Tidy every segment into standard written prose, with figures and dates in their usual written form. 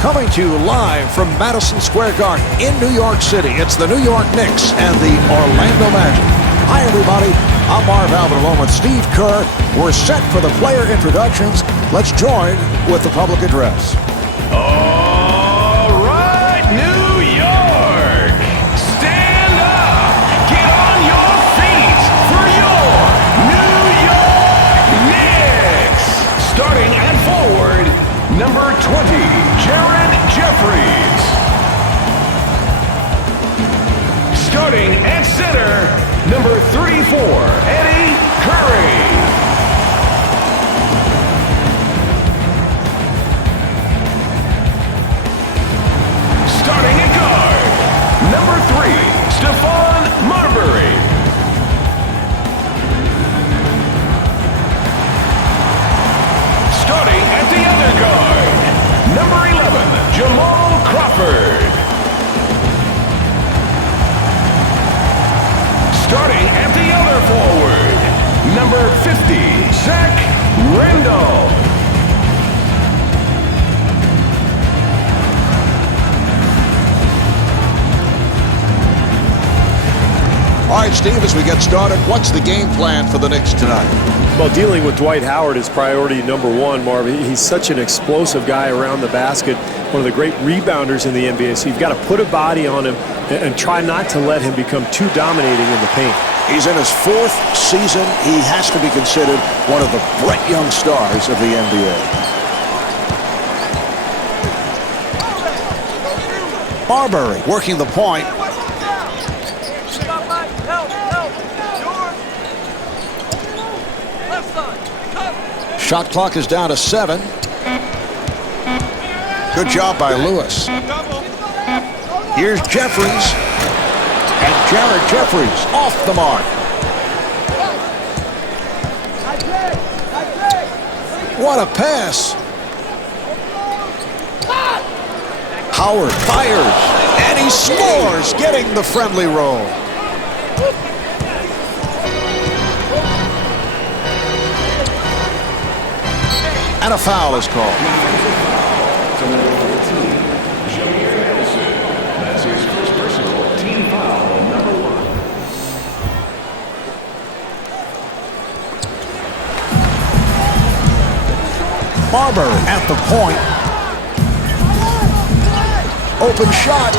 Coming to you live from Madison Square Garden in New York City, it's the New York Knicks and the Orlando Magic. Hi, everybody. I'm Marv Alvin along with Steve Kerr. We're set for the player introductions. Let's join with the public address. All right, New York, stand up. Get on your feet for your New York Knicks. Starting at forward, number 20, Jared Jeffries. Starting at center, number 34, Eddie Curry. Starting at guard, number 3, Stephon Marbury. Starting at the other guard, number 11, Jamal Crawford. Starting at the other forward, number 50, Zach Randolph. All right, Steve, as we get started, what's the game plan for the Knicks tonight? Well, dealing with Dwight Howard is priority number one, Marv. He's such an explosive guy around the basket, one of the great rebounders in the NBA. So you've got to put a body on him and try not to let him become too dominating in the paint. He's in his 4th season. He has to be considered one of the bright young stars of the NBA. Marbury working the point. Shot clock is down to 7. Good job by Lewis. Here's Jeffries. And Jared Jeffries off the mark. What a pass. Howard fires, and he scores, getting the friendly roll. And a foul is called. That's his first personal team foul, number 1. Marbury at the point. Open shot.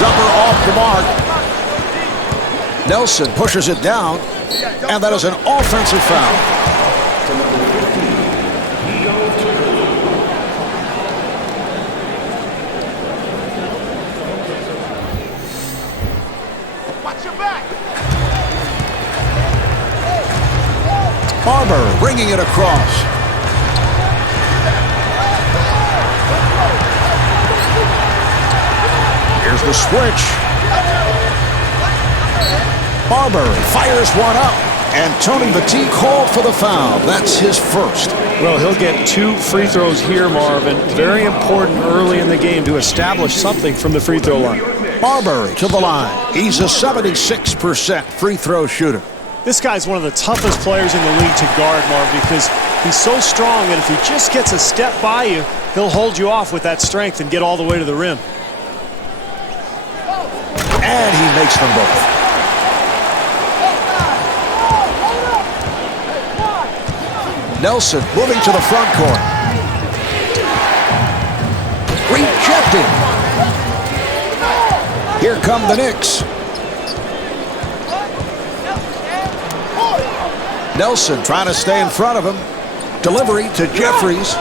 Jumper off the mark. Nelson pushes it down, and that is an offensive foul. Marbury bringing it across. Here's the switch. Marbury fires one up, and Tony Batik called for the foul. That's his first. Well, he'll get 2 free throws here, Marvin. Very important early in the game to establish something from the free throw line. Marbury to the line. He's a 76% free throw shooter. This guy's one of the toughest players in the league to guard, Marv, because he's so strong that if he just gets a step by you, he'll hold you off with that strength and get all the way to the rim. And he makes them both. Nelson moving to the front court. Rejected. Here come the Knicks. Nelson trying to stay in front of him. Delivery to Jeffries.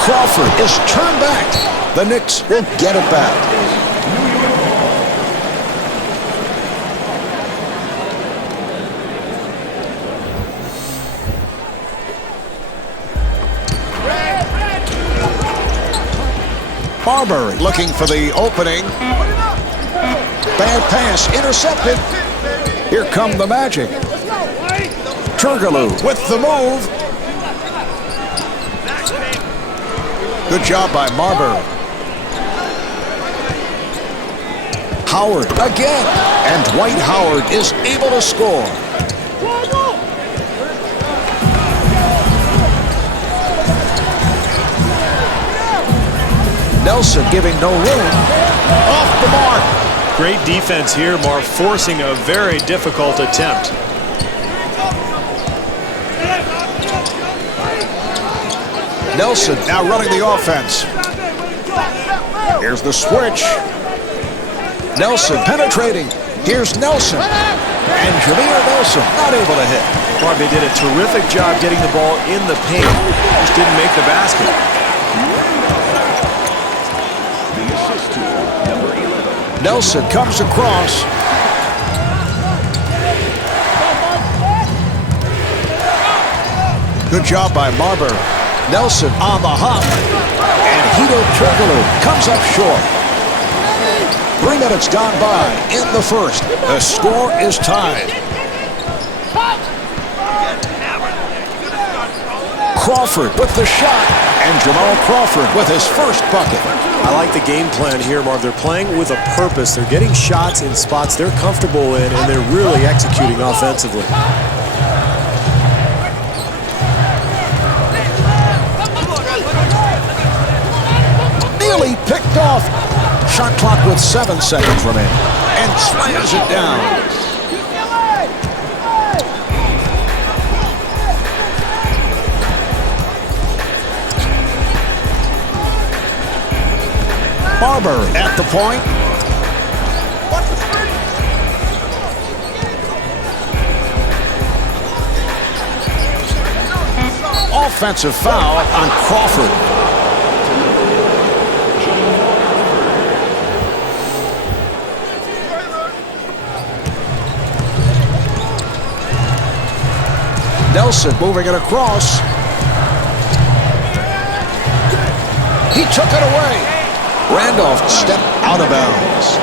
Crawford is turned back. The Knicks will get it back. Marbury looking for the opening. Bad pass intercepted. Here come the Magic. Turkoglu with the move. Good job by Marbury. Howard again. And Dwight Howard is able to score. Nelson giving no room. Off the mark. Great defense here, Marv, forcing a very difficult attempt. Nelson now running the offense. Here's the switch. Nelson penetrating. Here's Nelson. And Jameer Nelson not able to hit. Marv, they did a terrific job getting the ball in the paint. Just didn't make the basket. Nelson comes across. Good job by Marbury. Nelson on the hop. And Hedo Turkoglu comes up short. 3 minutes gone by in the first. The score is tied. Crawford with the shot. And Jamal Crawford with his first bucket. I like the game plan here, Marv. They're playing with a purpose. They're getting shots in spots they're comfortable in, and they're really executing offensively. Nearly picked off. Shot clock with 7 seconds remaining. And slams it down. Barber at the point. Offensive foul on Crawford. Nelson moving it across. He took it away. Randolph stepped out of bounds.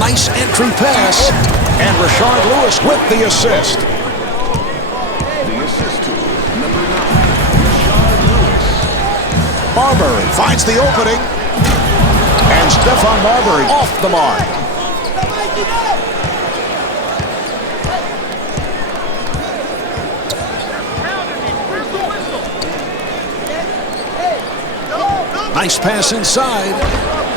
Nice entry pass, and Rashard Lewis with the assist. The assist to number 9, Rashard Lewis. Marbury finds the opening, and Stephon Marbury off the mark. Nice pass inside,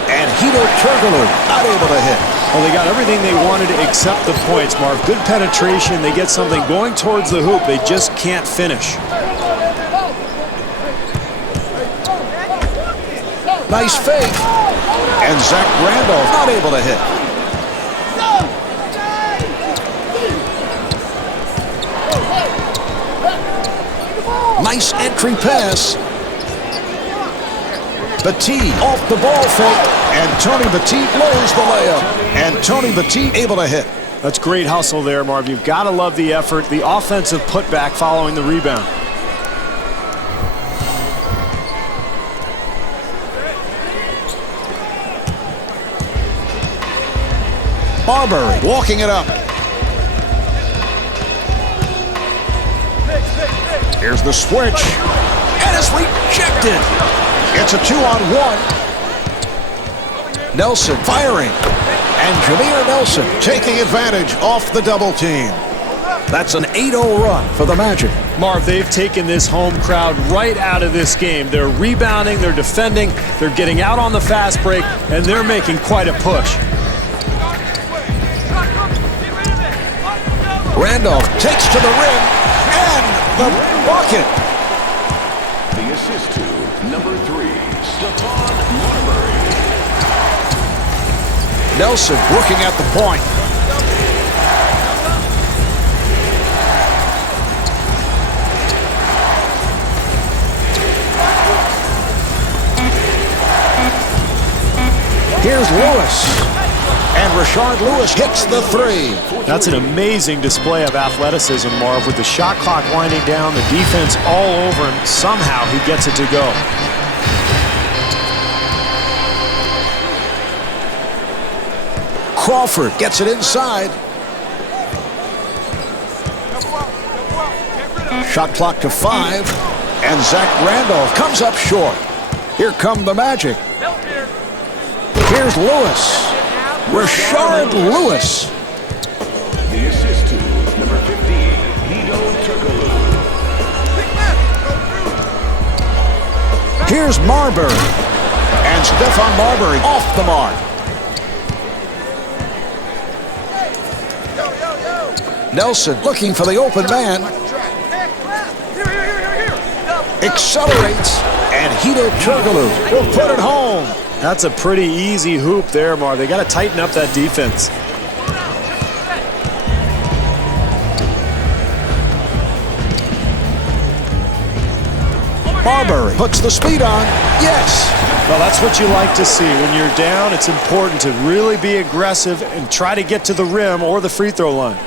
and Hito Turkoglu not able to hit. Well, they got everything they wanted except the points, Marv. Good penetration. They get something going towards the hoop. They just can't finish. Nice fake. And Zach Randolph not able to hit. Nice entry pass. Battie off the ball fake, and Tony Battie blows the layup, and Tony Battie able to hit. That's great hustle there, Marv. You've got to love the effort, the offensive putback following the rebound. Marbury walking it up. Here's the switch, and it's rejected. It's a 2-on-1. Nelson firing. And Jameer Nelson taking advantage off the double team. That's an 8-0 run for the Magic. Marv, they've taken this home crowd right out of this game. They're rebounding, they're defending, they're getting out on the fast break, and they're making quite a push. Randolph takes to the rim, and the bucket. The assist to number 3, Stephon Marbury. Nelson working at the point. Here's Lewis. And Rashard Lewis hits the three. That's an amazing display of athleticism, Marv, with the shot clock winding down, the defense all over him. Somehow he gets it to go. Crawford gets it inside. Shot clock to 5. And Zach Randolph comes up short. Here come the Magic. Here's Lewis. Rashard Lewis. The assist to number 15, Hito Turkoglu. Here's Marbury. And Stephon Marbury off the mark. Nelson looking for the open man. Accelerates. And Hito Turkoglu will put it home. That's a pretty easy hoop there, Marv. They got to tighten up that defense. Marbury puts the speed on. Yes. Well, that's what you like to see. When you're down, it's important to really be aggressive and try to get to the rim or the free throw line.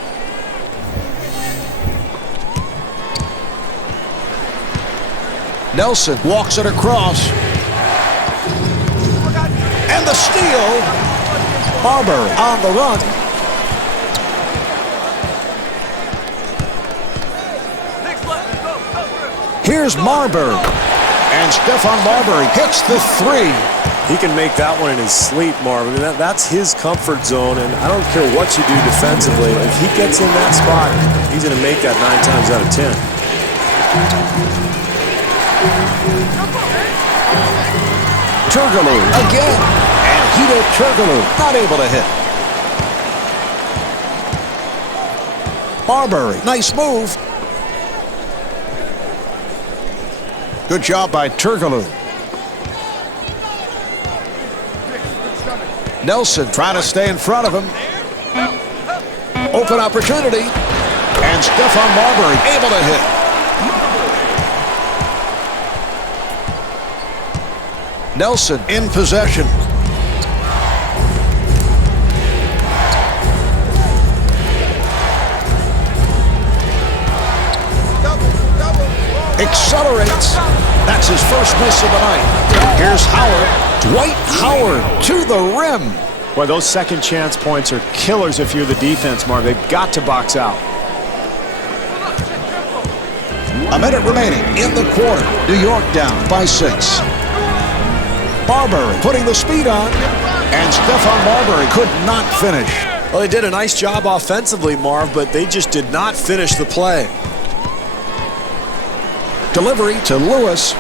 Nelson walks it across. And the steal. Marbury on the run. Here's Marbury. And Stephon Marbury hits the three. He can make that one in his sleep, Marv. I mean, that's his comfort zone, and I don't care what you do defensively. If he gets in that spot, he's going to make that 9 times out of 10. Turkoglu again. And Hedo Turkoglu not able to hit. Marbury, nice move. Good job by Turkoglu. Nelson trying to stay in front of him. Open opportunity. And Stephon Marbury able to hit. Nelson in possession. Accelerates. That's his first miss of the night. Here's Howard. Dwight Howard to the rim. Boy, those second chance points are killers if you're the defense, Marv. They've got to box out. A minute remaining in the quarter. New York down by 6. Marbury putting the speed on. And Stephon Marbury could not finish. Well, they did a nice job offensively, Marv, but they just did not finish the play. Delivery to Lewis.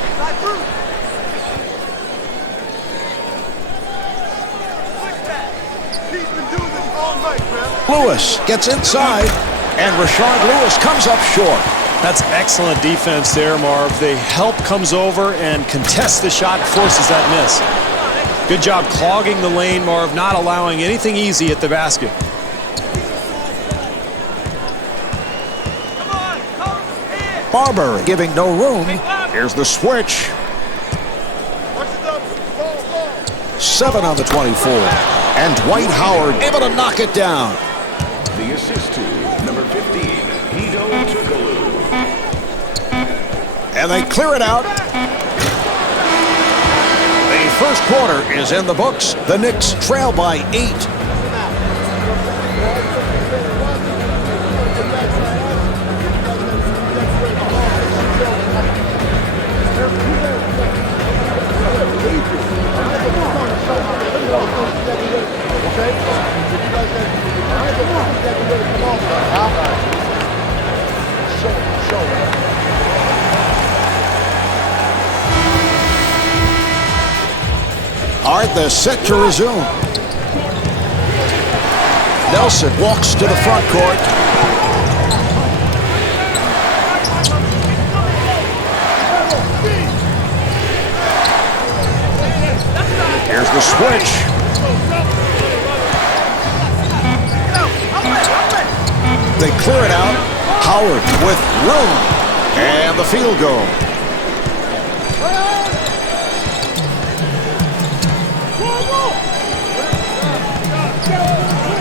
Lewis gets inside, and Rashard Lewis comes up short. That's excellent defense there, Marv. The help comes over and contests the shot and forces that miss. Good job clogging the lane, Marv, not allowing anything easy at the basket. Marbury giving no room. Here's the switch. 7 on the 24. And Dwight Howard able to knock it down. The assist to number 15, Hedo Turkoglu. And they clear it out. The first quarter is in the books. The Knicks trail by 8. All right, they're set to resume. Nelson walks to the front court. Here's the switch. They clear it out. Howard with room. And the field goal.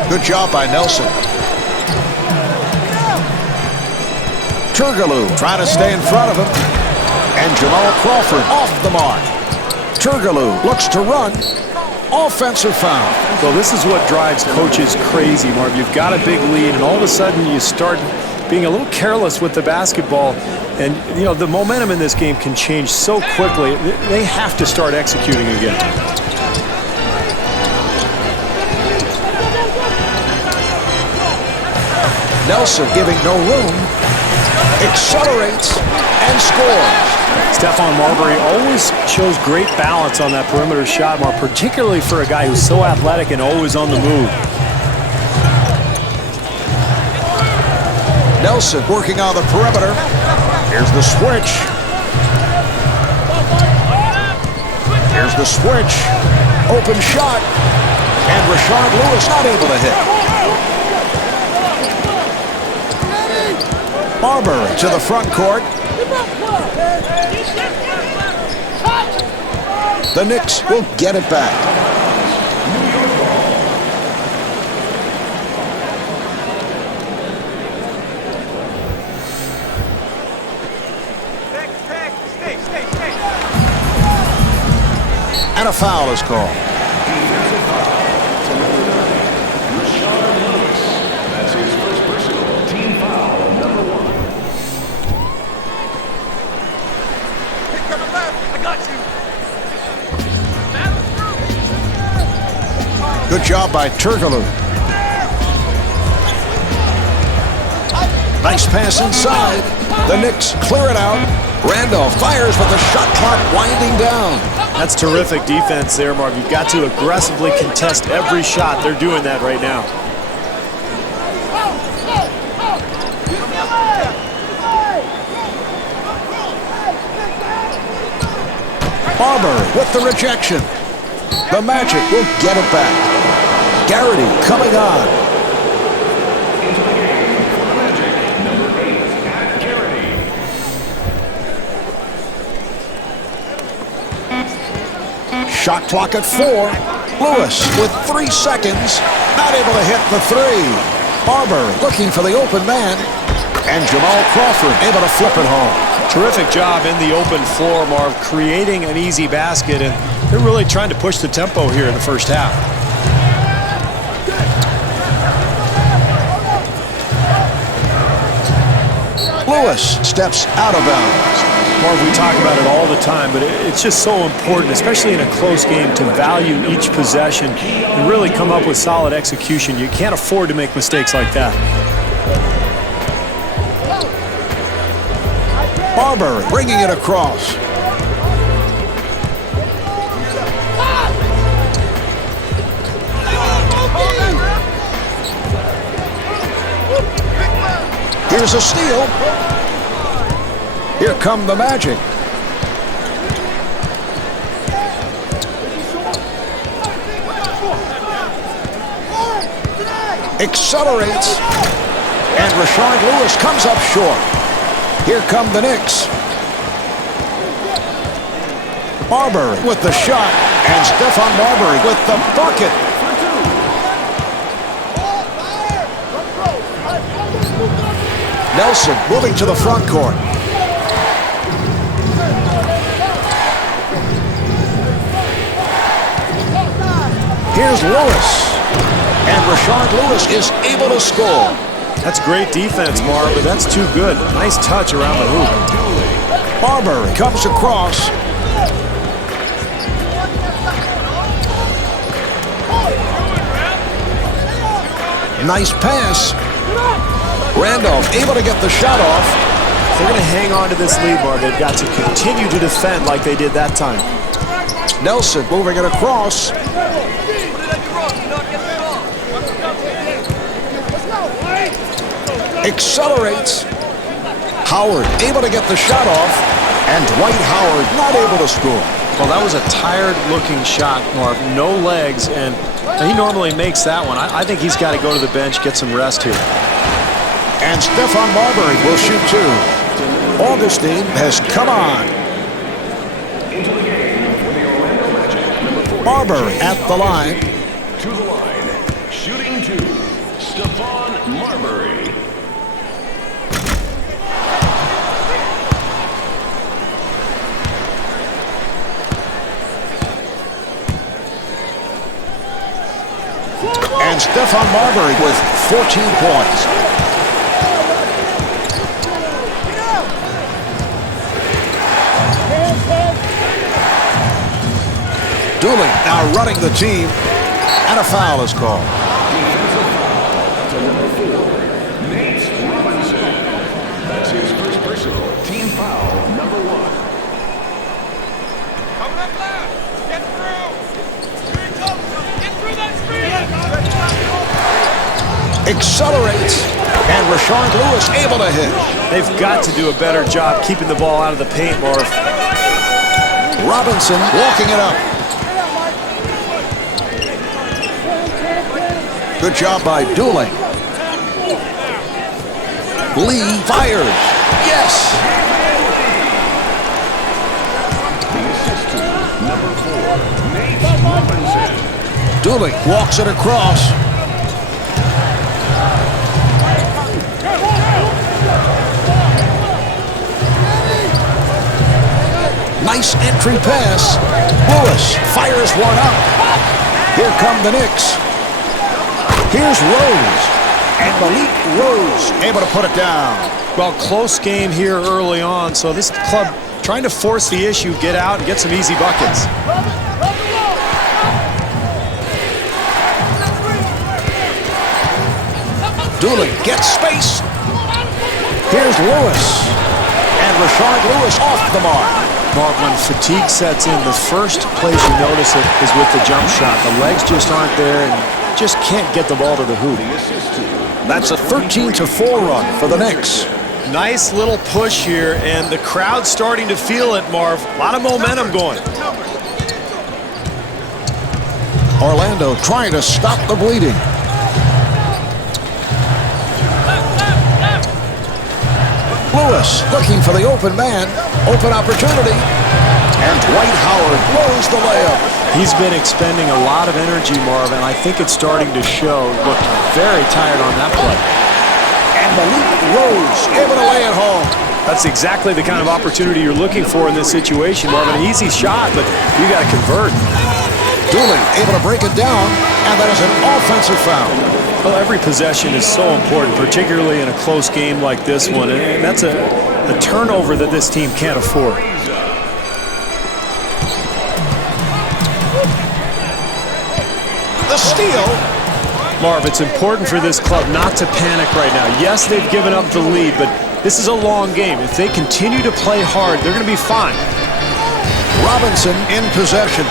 Good job by Nelson. Turkoglu trying to stay in front of him. And Jamal Crawford off the mark. Turkoglu looks to run. Offensive foul. Well, this is what drives coaches crazy, Marv. You've got a big lead, and all of a sudden you start being a little careless with the basketball. And, you know, the momentum in this game can change so quickly. They have to start executing again. Nelson giving no room. Accelerates and scores. Stephon Marbury always shows great balance on that perimeter shot, Mark, particularly for a guy who's so athletic and always on the move. Nelson working on the perimeter. Here's the switch. Here's the switch. Open shot. And Rashard Lewis not able to hit. Marbury to the front court. The Knicks will get it back. And a foul is called. That's his first personal team foul, number 1. job by Turkoglu. Nice pass inside. The Knicks clear it out. Randolph fires with the shot clock winding down. That's terrific defense there, Marv. You've got to aggressively contest every shot. They're doing that right now. Barber with the rejection. The Magic will get it back. Garrity coming on. Shot clock at 4. Lewis with 3 seconds. Not able to hit the 3. Barber looking for the open man. And Jamal Crawford able to flip it home. Terrific job in the open floor, Marv, creating an easy basket. And they're really trying to push the tempo here in the first half. Lewis steps out of bounds. Marv, we talk about it all the time, but it's just so important, especially in a close game, to value each possession and really come up with solid execution. You can't afford to make mistakes like that. Barber bringing it across. Here's a steal. Here come the Magic. Accelerates. And Rashard Lewis comes up short. Here come the Knicks. Barber with the shot. And Stephon Marbury with the bucket. Nelson moving to the front court. Here's Lewis. And Rashard Lewis is able to score. That's great defense, Marv, but that's too good. Nice touch around the hoop. Barber comes across. Nice pass. Randolph able to get the shot off. If they're going to hang on to this lead, Marv, they've got to continue to defend like they did that time. Nelson moving it across. Accelerates. Howard able to get the shot off. And Dwight Howard not able to score. Well, that was a tired-looking shot, Marv. No legs, and he normally makes that one. I think he's got to go to the bench, get some rest here. And Stephon Marbury will shoot 2. Augustine has come on. Barber at the line. To the line, shooting 2, Stephon Marbury. And Stephon Marbury with 14 points. Dooley now running the team, and a foul is called. That's his first personal team foul, number 1. Coming up left. Get through. Here he comes. Get through that screen. Accelerates, and Rashard Lewis able to hit. They've got to do a better job keeping the ball out of the paint, Marv. Robinson walking it up. Good job by Dooley. Lee fires. Yes. Dooley walks it across. Nice entry pass. Lewis fires one up. Here come the Knicks. Here's Rose. And Malik Rose able to put it down. Well, close game here early on, so this club trying to force the issue, get out and get some easy buckets. Dooley gets space. Here's Lewis. And Rashard Lewis off the mark. Mark, when fatigue sets in, the first place you notice it is with the jump shot. The legs just aren't there and just can't get the ball to the hoop. That's a 13-4 run for the Knicks. Nice little push here, and the crowd's starting to feel it, Marv. A lot of momentum going. Orlando trying to stop the bleeding. Lewis looking for the open man. Open opportunity. And Dwight Howard blows the layup. He's been expending a lot of energy, Marv, and I think it's starting to show. Looked very tired on that play. And Malik Rose able to lay it home. That's exactly the kind of opportunity you're looking for in this situation, Marv. An easy shot, but you got to convert. Dooley able to break it down, and that is an offensive foul. Well, every possession is so important, particularly in a close game like this one, and that's a turnover that this team can't afford. The steal. Marv, it's important for this club not to panic right now. Yes, they've given up the lead, but this is a long game. If they continue to play hard, they're going to be fine. Robinson in possession.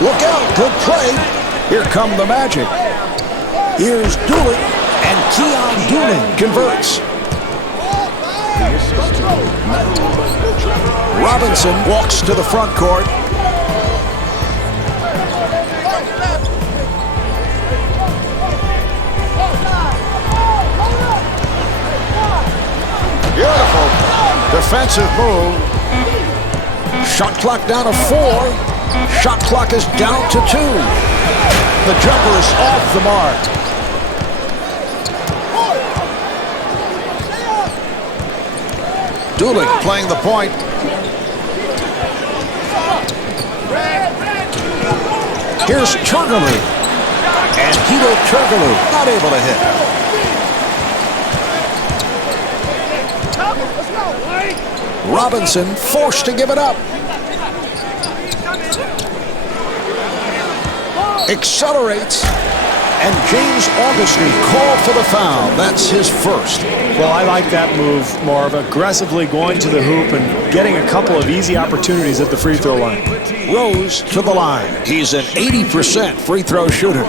Look out, good play. Here come the Magic. Here's Dooley, and Keon Dooling converts. Robinson walks to the front court. Beautiful defensive move. Shot clock down to 4. Shot clock is down to 2. The jumper is off the mark. Dooley playing the point. Here's Turkoglu. And Hedo Turkoglu not able to hit. Robinson forced to give it up. Accelerates. And James Augustine called for the foul. That's his first. Well, I like that move, Marv. Aggressively going to the hoop and getting a couple of easy opportunities at the free throw line. Rose to the line. He's an 80% free throw shooter.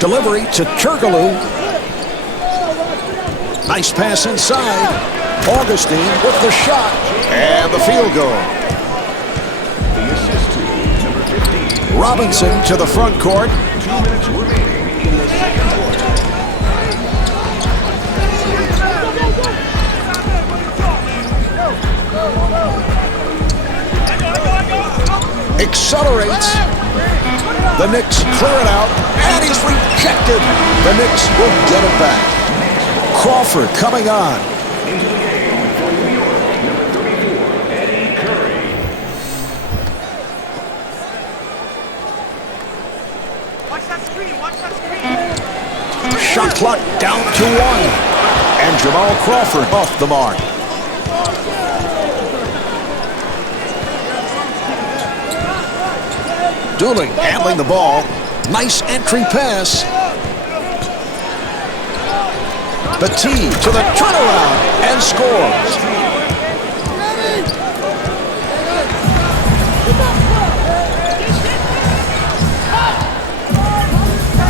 Delivery to Turkoglu. Nice pass inside. Augustine with the shot. And the field goal. Robinson to the front court. 2 minutes remaining in the second quarter. Accelerates. The Knicks clear it out, and he's rejected. The Knicks will get it back. Crawford coming on. Into the game for New York, number 34, Eddie Curry. Watch that screen, watch that screen. Shot clock down to 1. And Jamal Crawford off the mark. Dooley handling the ball. Nice entry pass. Petit to the turnaround and scores.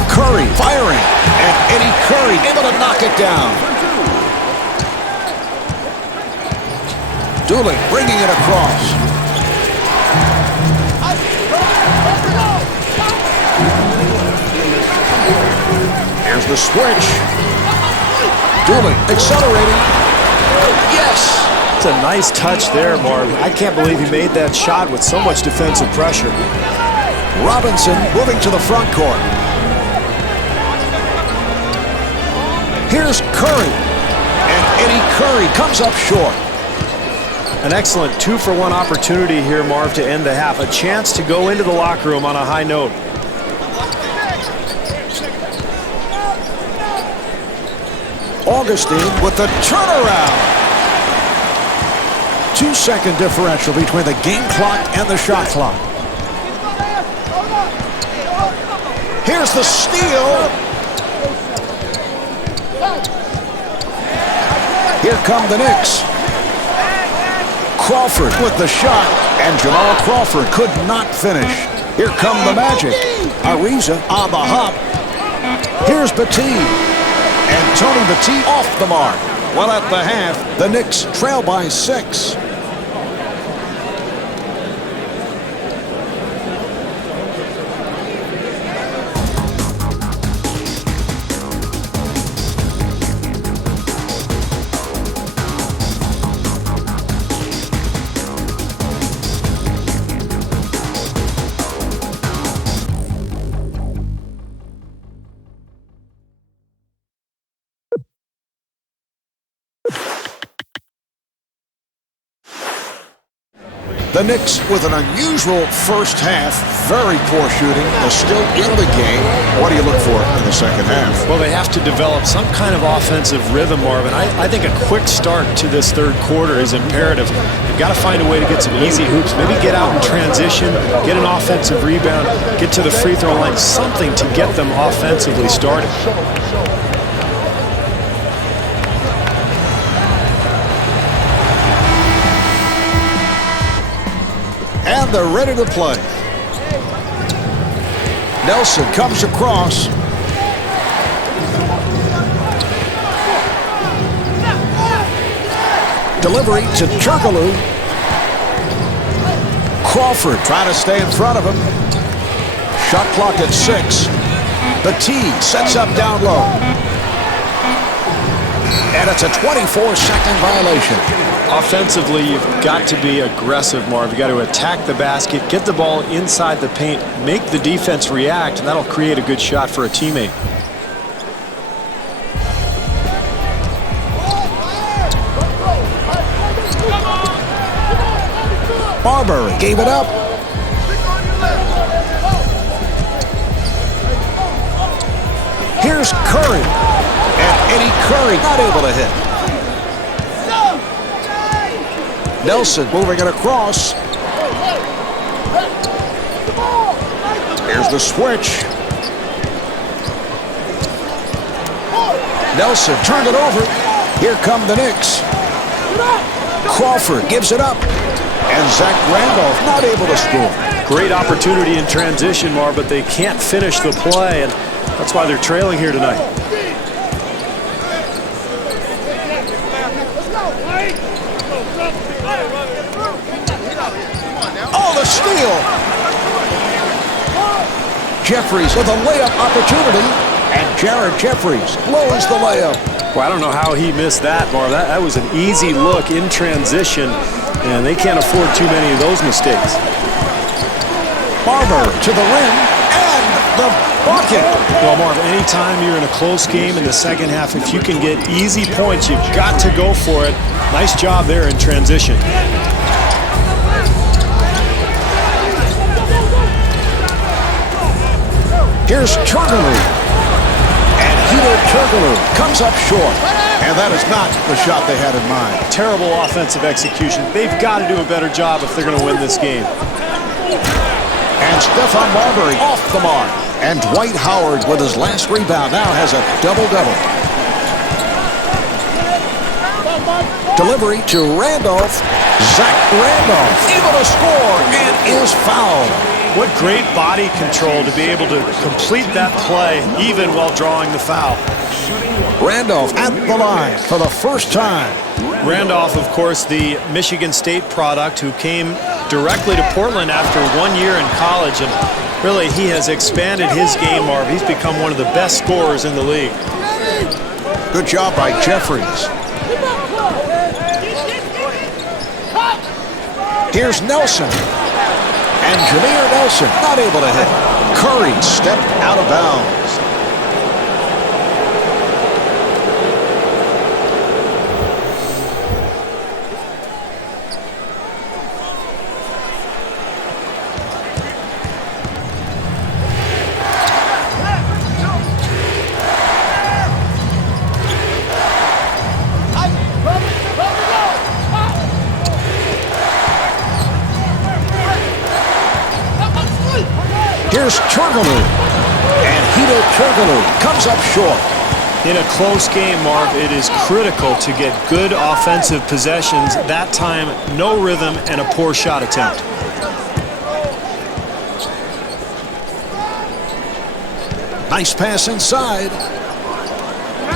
Curry firing. And Eddie Curry able to knock it down. Dooley bringing it across. Here's the switch. Dooley accelerating. Yes. It's a nice touch there, Marv. I can't believe he made that shot with so much defensive pressure. Robinson moving to the front court. Here's Curry. And Eddie Curry comes up short. An excellent 2-for-1 opportunity here, Marv, to end the half. A chance to go into the locker room on a high note. Augustine with the turnaround. 2-second differential between the game clock and the shot clock. Here's the steal. Here come the Knicks. Crawford with the shot, and Jamal Crawford could not finish. Here come the Magic. Ariza on the hop. Here's Petit. And Tony Petit off the mark. Well, at the half, the Knicks trail by 6. The Knicks with an unusual first half, very poor shooting. They're still in the game. What do you look for in the second half? Well, they have to develop some kind of offensive rhythm, Marvin. I think a quick start to this third quarter is imperative. You've got to find a way to get some easy hoops, maybe get out in transition, get an offensive rebound, get to the free throw line, something to get them offensively started. And they're ready to play. Nelson comes across. Delivery to Turkoglu. Crawford trying to stay in front of him. Shot clock at 6. Petit sets up down low. And it's a 24-second violation. Offensively, you've got to be aggressive, Marv. You've got to attack the basket, get the ball inside the paint, make the defense react, and that'll create a good shot for a teammate. Marbury gave it up. Here's Curry. And Eddie Curry not able to hit. Nelson moving it across. Here's the switch. Nelson turned it over. Here come the Knicks. Crawford gives it up. And Zach Randolph not able to score. Great opportunity in transition, Marv, but they can't finish the play, and that's why they're trailing here tonight. Oh, the steal. Jeffries with a layup opportunity, and Jared Jeffries blows the layup. Well, I don't know how he missed that, Marv. That was an easy look in transition, and they can't afford too many of those mistakes. Barber to the rim, and the bucket. Well, Marv, anytime you're in a close game in the second half, if you can get easy points, you've got to go for it. Nice job there in transition. Here's Turkoglu. And Hedo Turkoglu comes up short. And that is not the shot they had in mind. Terrible offensive execution. They've got to do a better job if they're going to win this game. And Stephon Marbury off the mark. And Dwight Howard with his last rebound now has a double-double. Delivery to Randolph. Zach Randolph able to score and is fouled. What great body control to be able to complete that play even while drawing the foul. Randolph at the line for the first time. Randolph, of course, the Michigan State product who came directly to Portland after 1 year in college, and really he has expanded his game, Marv. He's become one of the best scorers in the league. Good job by Jeffries. Here's Nelson. And Jameer Nelson not able to hit. Curry stepped out of bounds. Here's Turgaloo. And Hito Turgaloo comes up short. In a close game, Marv, it is critical to get good offensive possessions. That time, no rhythm and a poor shot attempt. Nice pass inside.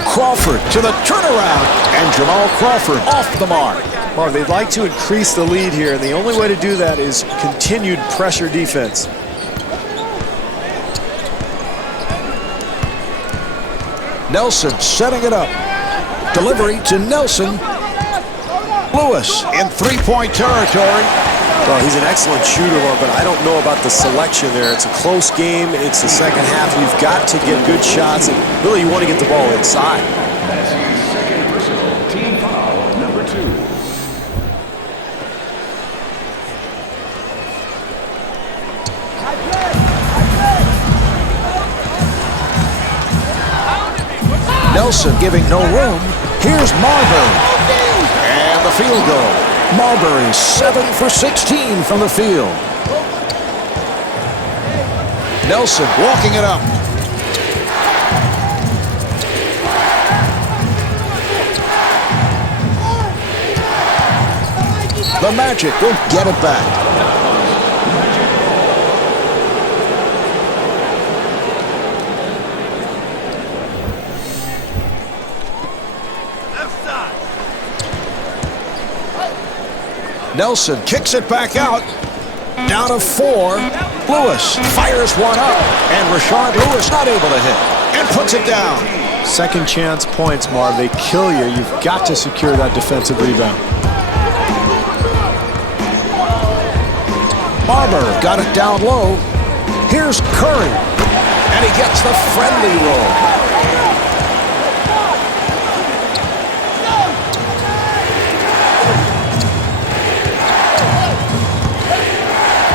Crawford to the turnaround. And Jamal Crawford off the mark. Marv, they'd like to increase the lead here, and the only way to do that is continued pressure defense. Nelson setting it up. Delivery to Nelson. Lewis in three-point territory. Well, he's an excellent shooter, Marv, but I don't know about the selection there. It's a close game. It's the second half. You've got to get good shots, and really you want to get the ball inside. That's his second personal team foul, number 2. Nelson giving no room. Here's Marbury. And the field goal. Marbury 7 for 16 from the field. Nelson walking it up. The Magic will get it back. Nelson kicks it back out. Down to 4. Lewis fires one up. And Rashard Lewis not able to hit. And puts it down. Second chance points, Marv. They kill you. You've got to secure that defensive rebound. Barber got it down low. Here's Curry. And he gets the friendly roll.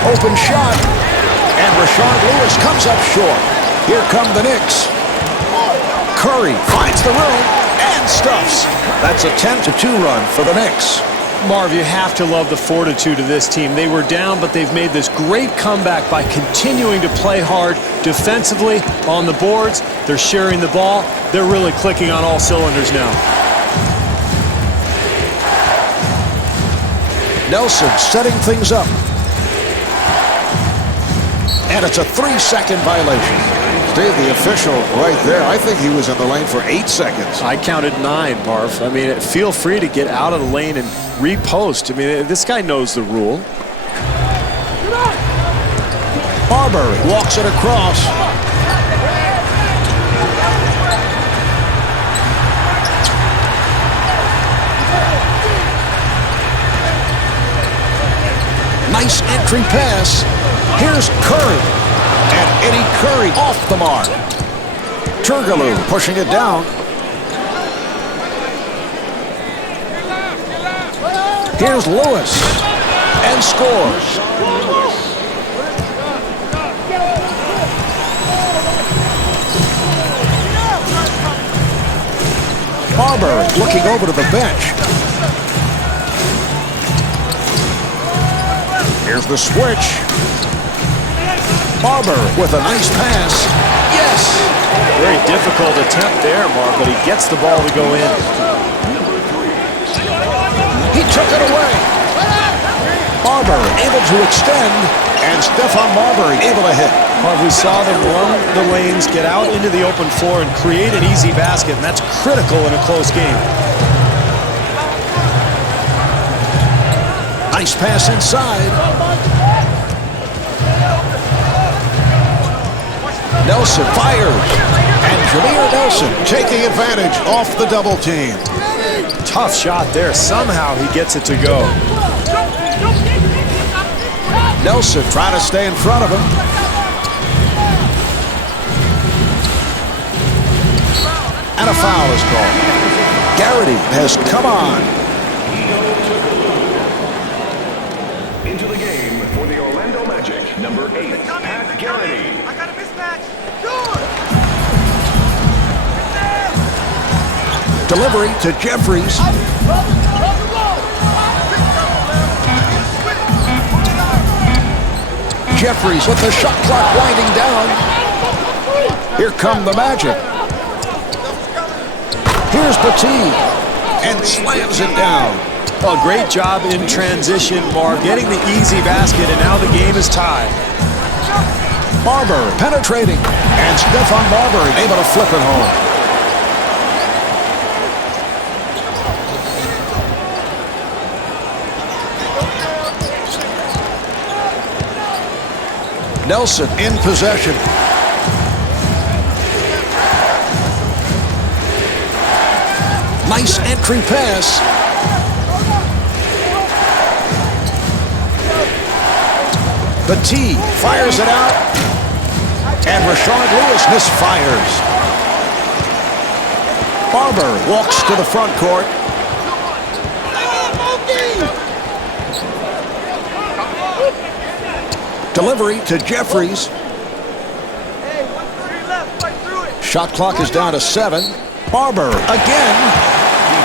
Open shot, and Rashard Lewis comes up short. Here come the Knicks. Curry finds the room and stuffs. That's a 10-2 run for the Knicks. Marv, you have to love the fortitude of this team. They were down, but they've made this great comeback by continuing to play hard defensively on the boards. They're sharing the ball. They're really clicking on all cylinders now. Nelson setting things up. And it's a 3-second violation. Steve, the official right there, I think he was in the lane for 8 seconds. I counted 9, Marv. I mean, feel free to get out of the lane and repost. I mean, this guy knows the rule. Marbury walks it across. Nice entry pass. Here's Curry. And Eddie Curry off the mark. Turgaloo pushing it down. Here's Lewis. And scores. Marbury looking over to the bench. Here's the switch. Marbury with a nice pass. Yes! Very difficult attempt there, Marv, but he gets the ball to go in. He took it away. Marbury able to extend, and Stephon Marbury able to hit. Marv, we saw them run the lanes, get out into the open floor, and create an easy basket, and that's critical in a close game. Nice pass inside. Nelson fires. And Jameer Nelson taking advantage off the double team. Tough shot there. Somehow he gets it to go. Nelson trying to stay in front of him. And a foul is called. Garrity has come on. Into the game for the Orlando Magic, number 8, Pat Garrity. I got a mismatch. Delivery to Jeffries. Jeffries with the shot clock winding down. Here come the Magic. Here's Petit, and slams it down. Well, great job in transition, Marv, getting the easy basket, and now the game is tied. Barber penetrating, and Stephon Marbury able to flip it home. Nelson in possession. Nice entry pass. Petit fires it out. And Rashard Lewis misfires. Barber walks to the front court. Delivery to Jeffries. Shot clock is down to 7. Barber again.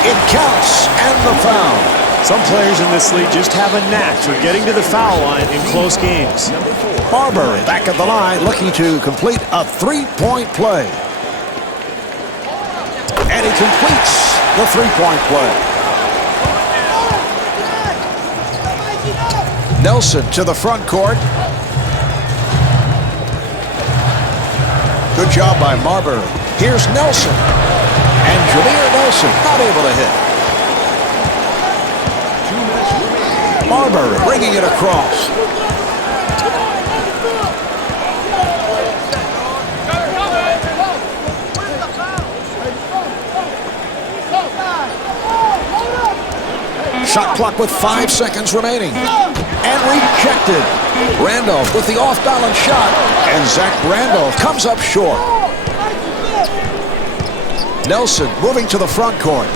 It counts, and the foul. Some players in this league just have a knack for getting to the foul line in close games. Barber back at the line looking to complete a three-point play. And he completes the three-point play. Nelson to the front court. Good job by Barber. Here's Nelson. And Jameer Nelson not able to hit. Barber bringing it across. Shot clock with 5 seconds remaining. And rejected. Randolph with the off-balance shot. And Zach Randolph comes up short. Nelson moving to the front court.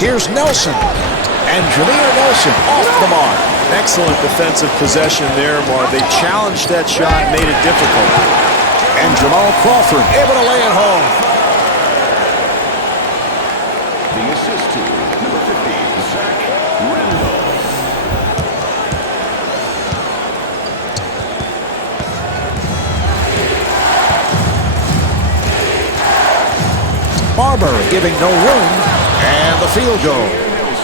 Here's Nelson. And Jameer Nelson off the mark. Excellent defensive possession there, Marv. They challenged that shot, made it difficult. And Jamal Crawford able to lay it home. The assist to number 50, Zach Randolph. Barber giving no room. And the field goal.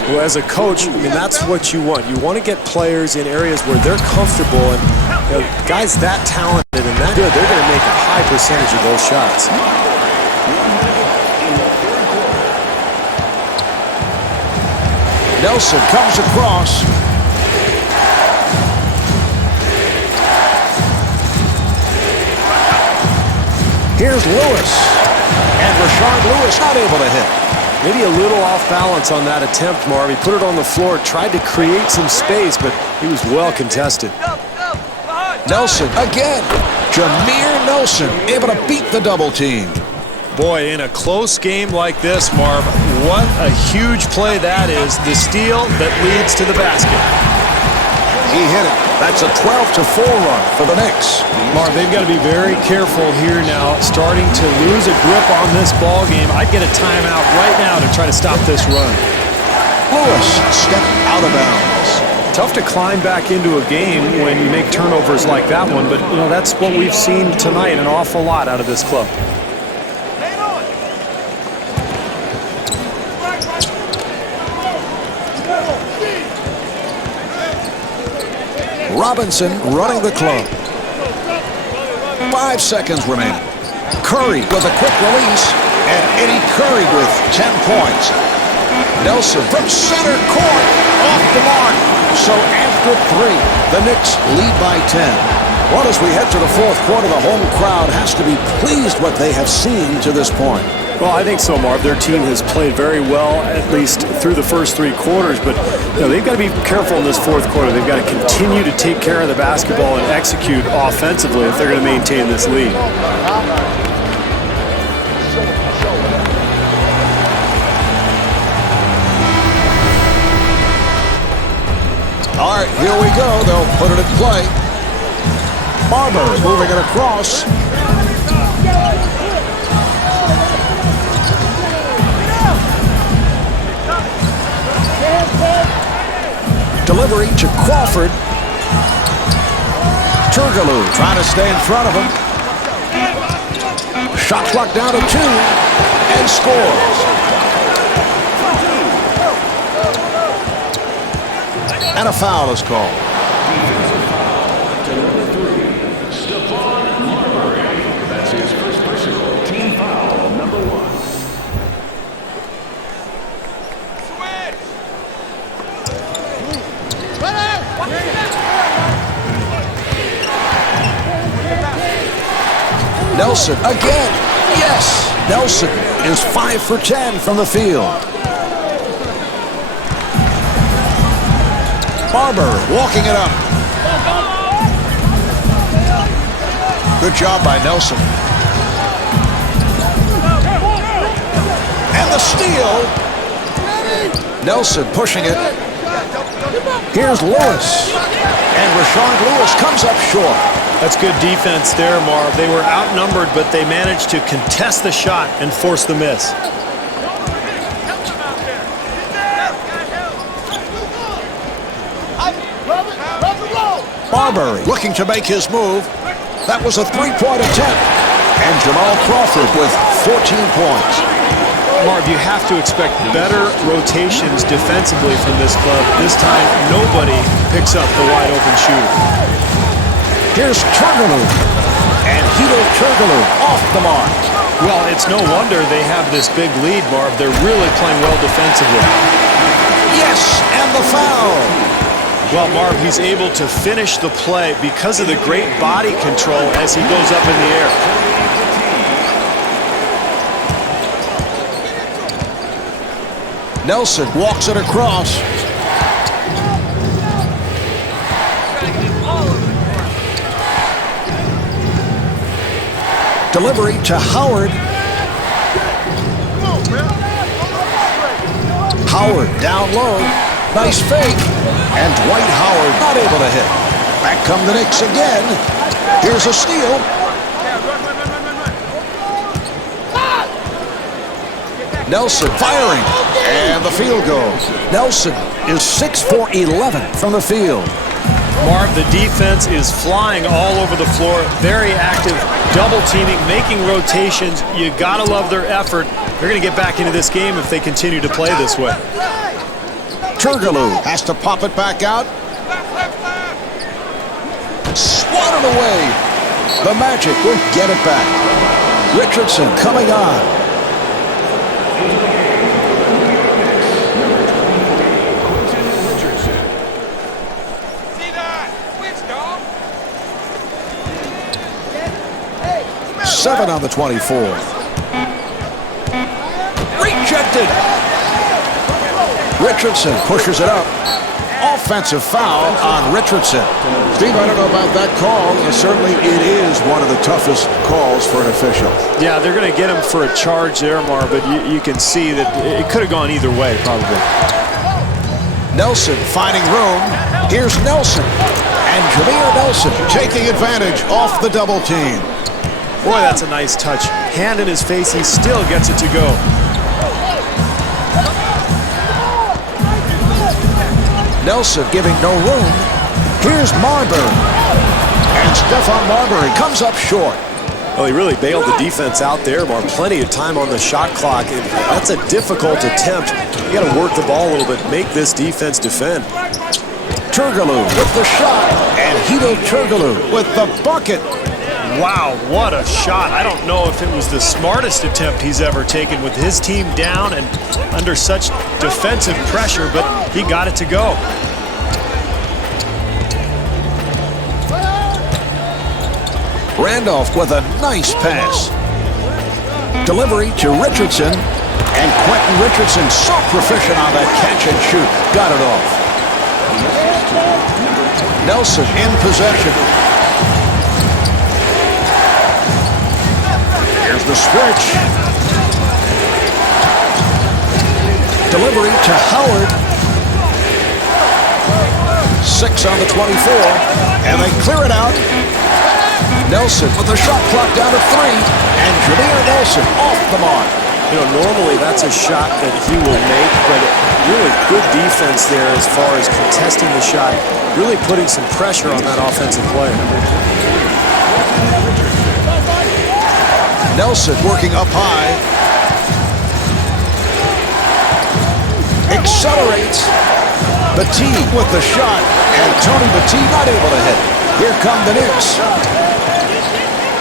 Well, as a coach, I mean, that's what you want. You want to get players in areas where they're comfortable, and guys that talented and that good, they're going to make a high percentage of those shots. Nelson comes across. Here's Lewis. And Rashard Lewis not able to hit. Maybe a little off balance on that attempt, Marv. He put it on the floor, tried to create some space, but he was well contested. Nelson again. Jameer Nelson able to beat the double team. Boy, in a close game like this, Marv, what a huge play that is. The steal that leads to the basket. He hit it. That's a 12-4 run for the Knicks. Marv, they've got to be very careful here now, starting to lose a grip on this ball game. I'd get a timeout right now to try to stop this run. Lewis stepped out of bounds. Tough to climb back into a game when you make turnovers like that one, but you know that's what we've seen tonight, an awful lot out of this club. Robinson running the club. 5 seconds remaining. Curry with a quick release, and Eddie Curry with 10 points. Nelson from center court, off the mark. So after 3, the Knicks lead by 10. Well, as we head to the fourth quarter, the home crowd has to be pleased what they have seen to this point. Well, I think so, Marv. Their team has played very well, at least through the first 3 quarters, but you know, they've got to be careful in this fourth quarter. They've got to continue to take care of the basketball and execute offensively if they're going to maintain this lead. All right, here we go. They'll put it in play. Barber moving it across. Delivery to Crawford. Turgaloo trying to stay in front of him. Shot clock down to 2 and scores. And a foul is called. That's his first personal team foul, number 1. Nelson again. Yes. Nelson is 5 for 10 from the field. Barber walking it up. Good job by Nelson. And the steal. Nelson pushing it. Here's Lewis. And Rashard Lewis comes up short. That's good defense there, Marv. They were outnumbered, but they managed to contest the shot and force the miss. Marbury looking to make his move. That was a 3-point attempt. And Jamal Crawford with 14 points. Marv, you have to expect better rotations defensively from this club. This time, nobody picks up the wide-open shooter. Here's Turgaloo. And Hito Turgaloo off the mark. Well, it's no wonder they have this big lead, Marv. They're really playing well defensively. Yes, and the foul. Well, Marv, he's able to finish the play because of the great body control as he goes up in the air. Nelson walks it across. Delivery to Howard. Howard down low. Nice fake. And Dwight Howard not able to hit. Back come the Knicks again. Here's a steal. Nelson firing. And the field goal. Nelson is 6 for 11 from the field. Marv, the defense is flying all over the floor. Very active, double teaming, making rotations. You gotta love their effort. They're gonna get back into this game if they continue to play this way. Turgaloo has to pop it back out. Swatted away. The Magic will get it back. Richardson coming on. See that? Switch, dog. 7 on the 24. Rejected. Richardson pushes it up. Offensive foul on Richardson. Steve, I don't know about that call. Certainly it is one of the toughest calls for an official. Yeah, they're going to get him for a charge there, Marv, but you can see that it could have gone either way, probably. Nelson finding room. Here's Nelson. And Jameer Nelson taking advantage off the double team. Boy, that's a nice touch. Hand in his face, he still gets it to go. Nelson giving no room. Here's Marbury. And Stephon Marbury comes up short. Well, he really bailed the defense out there, Marv. Plenty of time on the shot clock. And that's a difficult attempt. You got to work the ball a little bit, make this defense defend. Turgaloo with the shot. And Hito Turgaloo with the bucket. Wow, what a shot. I don't know if it was the smartest attempt he's ever taken with his team down and under such defensive pressure, but he got it to go. Randolph with a nice pass. Delivery to Richardson. And Quentin Richardson so proficient on that catch and shoot. Got it off. Nelson in possession. Here's the switch. Delivery to Howard. 6 on the 24. And they clear it out. Nelson with the shot clock down to 3. And Jameer Nelson off the mark. You know, normally that's a shot that he will make, but really good defense there as far as contesting the shot, really putting some pressure on that offensive player. Nelson working up high. Accelerates. Bateed with the shot, and Tony Bateed not able to hit. Here come the Knicks.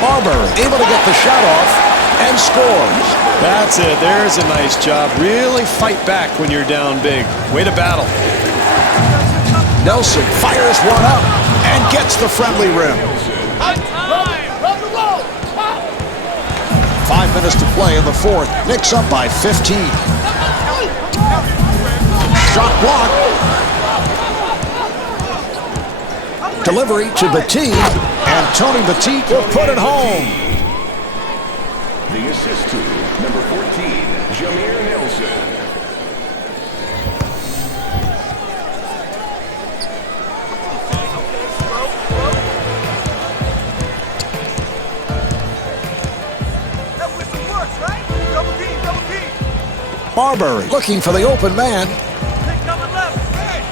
Barber able to get the shot off and scores. That's it. There's a nice job. Really fight back when you're down big. Way to battle. Nelson fires one up and gets the friendly rim. 5 minutes to play in the fourth. Knicks up by 15. Shot blocked. Delivery to Bateed, and Tony Bateed will put it home. The assist to number 14, Jameer Nelson. That whistle works, right? Double team, double team. Barber looking for the open man. Pick number 11. Hey.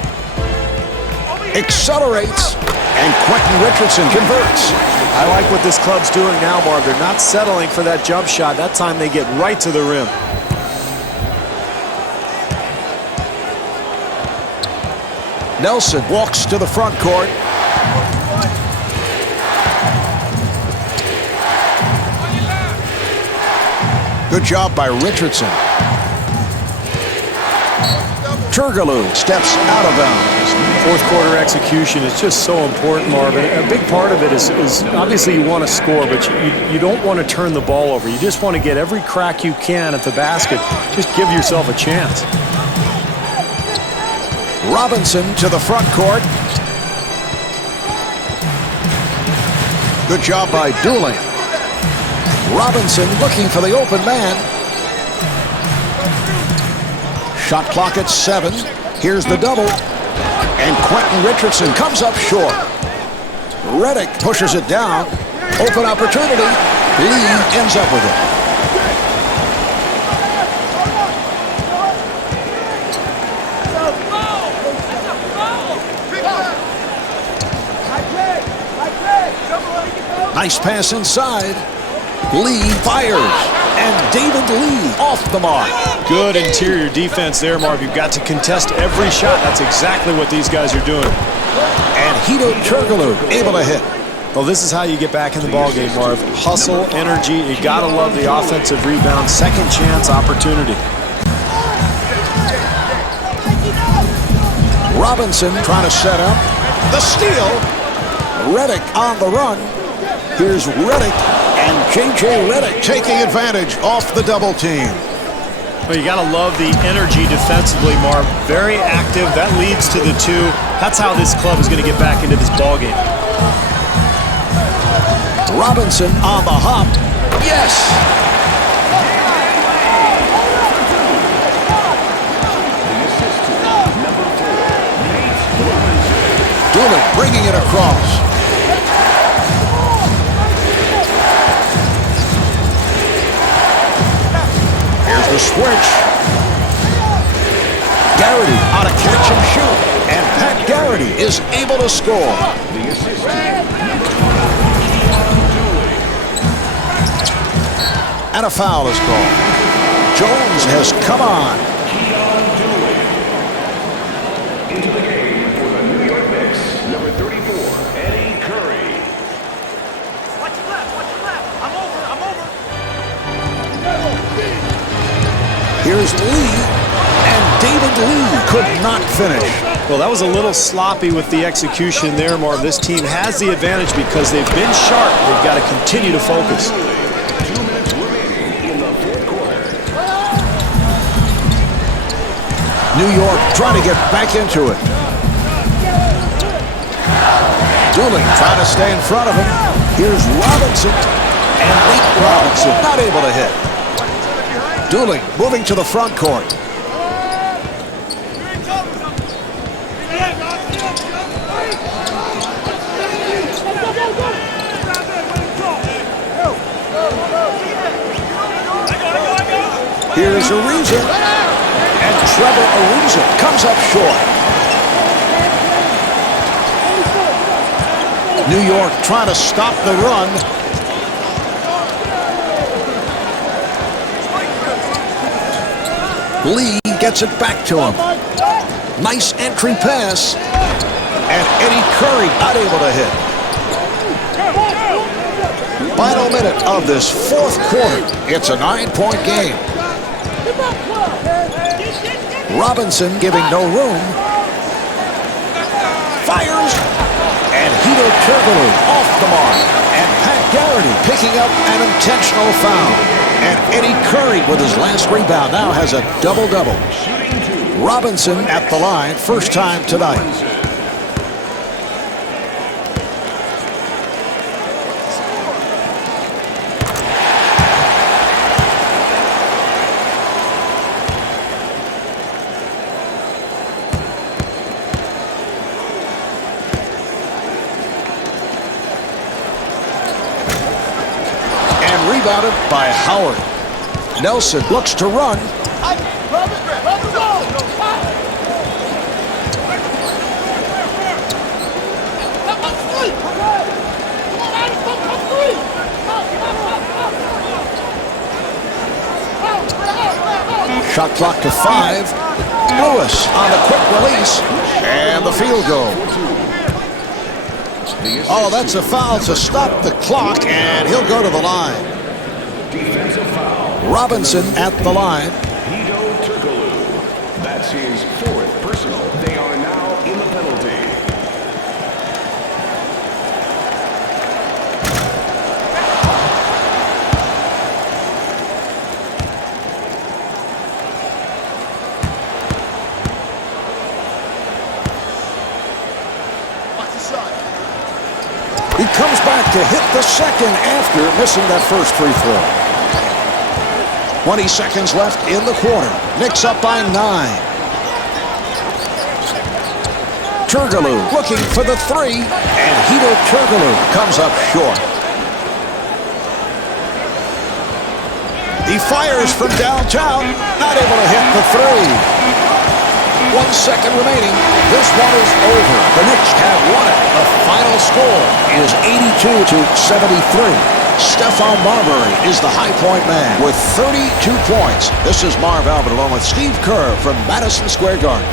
Over here. Accelerates, and Quentin Richardson converts. I like what this club's doing now, Marv. They're not settling for that jump shot. That time they get right to the rim. Nelson walks to the front court. Good job by Richardson. Turgaloo steps out of bounds. Fourth quarter execution is just so important, Marvin. A big part of it is obviously you want to score, but you don't want to turn the ball over. You just want to get every crack you can at the basket. Just give yourself a chance. Robinson to the front court. Good job by Dooley. Robinson looking for the open man. Shot clock at 7. Here's the double. And Quentin Richardson comes up short. Reddick pushes it down. Open opportunity. Lee ends up with it. Nice pass inside. Lee fires. And David Lee off the mark. Good interior defense there, Marv. You've got to contest every shot. That's exactly what these guys are doing. And Hedo Turgaloo able to hit. Well, this is how you get back in the ballgame, Marv. Hustle, energy. You got to love the offensive rebound. Second chance opportunity. Robinson trying to set up. The steal. Reddick on the run. Here's Reddick. And J.J. Reddick taking advantage off the double team. Well, you got to love the energy defensively, Marv. Very active. That leads to the 2. That's how this club is going to get back into this ballgame. Robinson on the hop. Yes! Dooley bringing it across. Here's the switch. Garrity on a catch and shoot. And Pat Garrity is able to score. And a foul is called. Jones has come on. Into the game for the New York Knicks, number 34, Eddie Curry. Watch your left, watch your left. I'm over. Here's Lee, and David Lee could not finish. Well, that was a little sloppy with the execution there, Marv. This team has the advantage because they've been sharp. They've got to continue to focus. 2 minutes remaining in the fourth quarter. New York trying to get back into it. Dooley trying to stay in front of him. Here's Robinson, and Nate Robinson not able to hit. Dooley moving to the front court. Here's Ariza. And Trevor Ariza comes up short. New York trying to stop the run. Lee gets it back to him. Nice entry pass. And Eddie Curry not able to hit. Final minute of this fourth quarter. It's a 9-point game. Robinson giving no room. Fires. And Hito Turkoglu off the mark. And Pat Garrity picking up an intentional foul. And Eddie Curry with his last rebound now has a double-double. Robinson at the line, first time tonight. Rebounded by Howard. Nelson looks to run. Shot clock to 5. Lewis on the quick release. And the field goal. Oh, that's a foul to stop the clock, and he'll go to the line. Defensive foul. Robinson at the line. Hito Turkoglu. That's his fourth personal. They are now in the penalty. He comes back to hit the second after missing that first free throw. 20 seconds left in the quarter. Knicks up by 9. Turkoglu looking for the 3. And Hito Turkoglu comes up short. He fires from downtown. Not able to hit the 3. 1 second remaining. This one is over. The Knicks have won it. The final score is 82-73. Stephon Marbury is the high point man with 32 points. This is Marv Albert along with Steve Kerr from Madison Square Garden.